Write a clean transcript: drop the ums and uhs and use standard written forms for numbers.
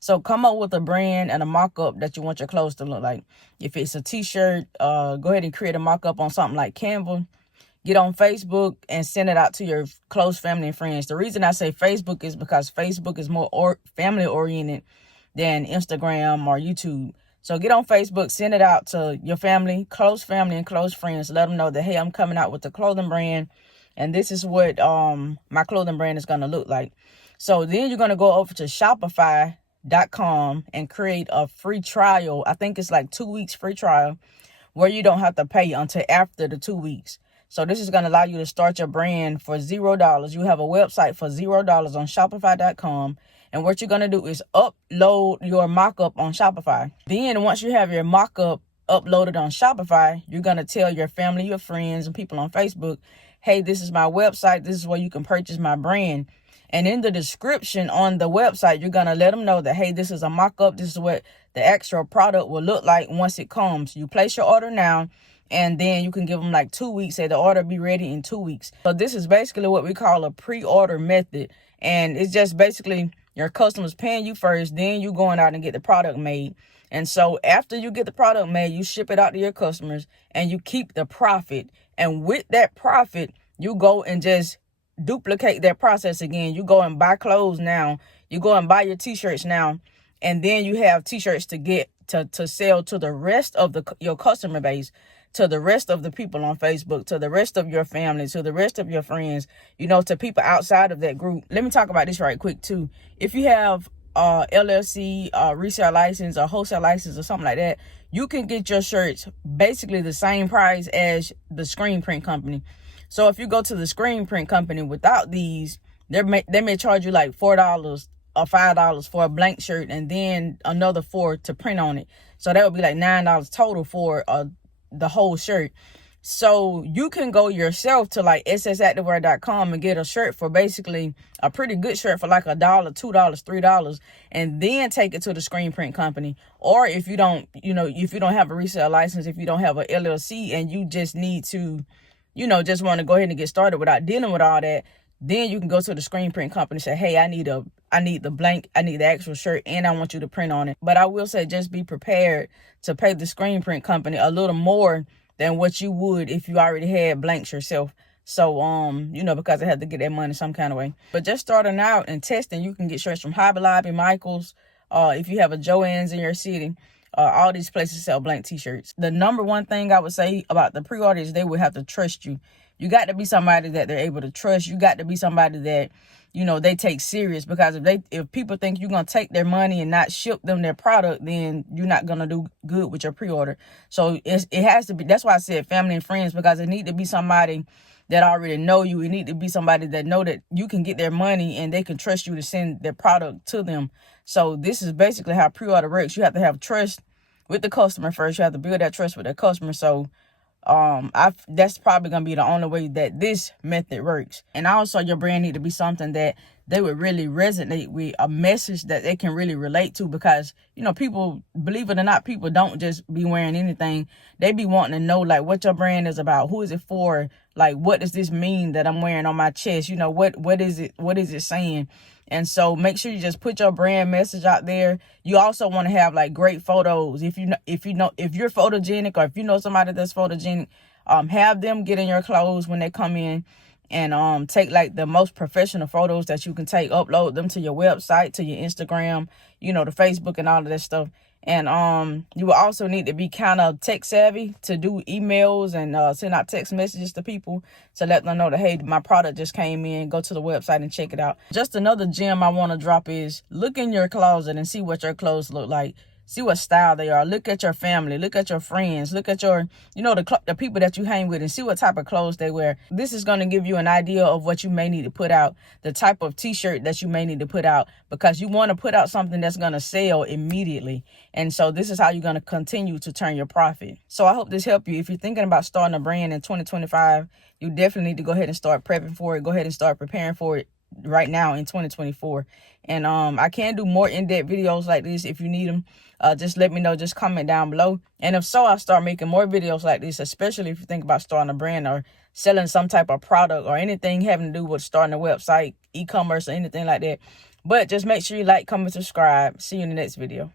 So come up with a brand and a mock-up that you want your clothes to look like. If it's a t-shirt, go ahead and create a mock-up on something like Canva. Get on Facebook and send it out to your close family and friends. The reason I say Facebook is because Facebook is more family oriented than Instagram or YouTube. So get on Facebook, send it out to your family and close friends. Let them know that, hey, I'm coming out with a clothing brand, and this is what my clothing brand is going to look like. So then you're going to go over to Shopify.com and create a free trial. I think it's like 2 weeks free trial where you don't have to pay until after the 2 weeks. So this is going to allow you to start your brand for $0. You have a website for $0 on Shopify.com. And what you're going to do is upload your mock-up on Shopify. Then once you have your mock-up uploaded on Shopify, you're going to tell your family, your friends, and people on Facebook, hey, this is my website. This is where you can purchase my brand. And in the description on the website, you're going to let them know that, hey, this is a mock-up. This is what the actual product will look like once it comes. You place your order now, and then you can give them like 2 weeks. Say the order be ready in 2 weeks. So this is basically what we call a pre-order method. And it's just basically your customers paying you first, then you going out and get the product made. And so after you get the product made, you ship it out to your customers and you keep the profit. And with that profit, you go and just duplicate that process again. You go and buy clothes now. You go and buy your t-shirts now. And then you have t-shirts to get to sell to the rest of your customer base, to the rest of the people on Facebook, to the rest of your family, to the rest of your friends, to people outside of that group. Let me talk about this right quick too. If you have LLC, resale license or wholesale license or something like that, you can get your shirts basically the same price as the screen print company. So if you go to the screen print company without these, they may charge you like $4 or $5 for a blank shirt and then another $4 to print on it. So that would be like $9 total for the whole shirt. So you can go yourself to like ssactivewear.com and get a shirt for basically a pretty good shirt for like $1, $2, $3, and then take it to the screen print company. Or if you don't, if you don't have a resale license, if you don't have a LLC and you just need to, just want to go ahead and get started without dealing with all that, then you can go to the screen print company and say, hey, I need the blank, I need the actual shirt, and I want you to print on it. But I will say, just be prepared to pay the screen print company a little more than what you would if you already had blanks yourself. So, because they had to get that money some kind of way. But just starting out and testing, you can get shirts from Hobby Lobby, Michaels, if you have a Joann's in your city. All these places sell blank t-shirts. The number one thing I would say about the pre-order is they would have to trust you. You got to be somebody that they're able to trust. You got to be somebody that, they take serious, because if people think you're going to take their money and not ship them their product, then you're not going to do good with your pre-order. So it has to be, that's why I said family and friends, because it need to be somebody that already know you. It need to be somebody that know that you can get their money and they can trust you to send their product to them. So this is basically how pre-order works. You have to have trust with the customer first. You have to build that trust with the customer. So that's probably gonna be the only way that this method works. And also, your brand need to be something that they would really resonate with, a message that they can really relate to, because people, believe it or not, people don't just be wearing anything. They be wanting to know like what your brand is about, who is it for, like what does this mean that I'm wearing on my chest, what is it saying. And so make sure you just put your brand message out there. You also want to have like great photos. If you're photogenic, or if you know somebody that's photogenic, have them get in your clothes when they come in and take like the most professional photos that you can take, upload them to your website, to your Instagram, to Facebook and all of that stuff. And you will also need to be kind of tech savvy to do emails and send out text messages to people to let them know that, hey, my product just came in. Go to the website and check it out. Just another gem I want to drop is look in your closet and see what your clothes look like. See what style they are. Look at your family. Look at your friends. Look at your, the people that you hang with, and see what type of clothes they wear. This is going to give you an idea of what you may need to put out, the type of t-shirt that you may need to put out, because you want to put out something that's going to sell immediately. And so this is how you're going to continue to turn your profit. So I hope this helped you. If you're thinking about starting a brand in 2025, you definitely need to go ahead and start prepping for it. Go ahead and start preparing for it right now in 2024. And I can do more in-depth videos like this if you need them. Just let me know. Just comment down below. And if so, I'll start making more videos like this, especially if you think about starting a brand or selling some type of product or anything having to do with starting a website, e-commerce, or anything like that. But just make sure you like, comment, subscribe. See you in the next video.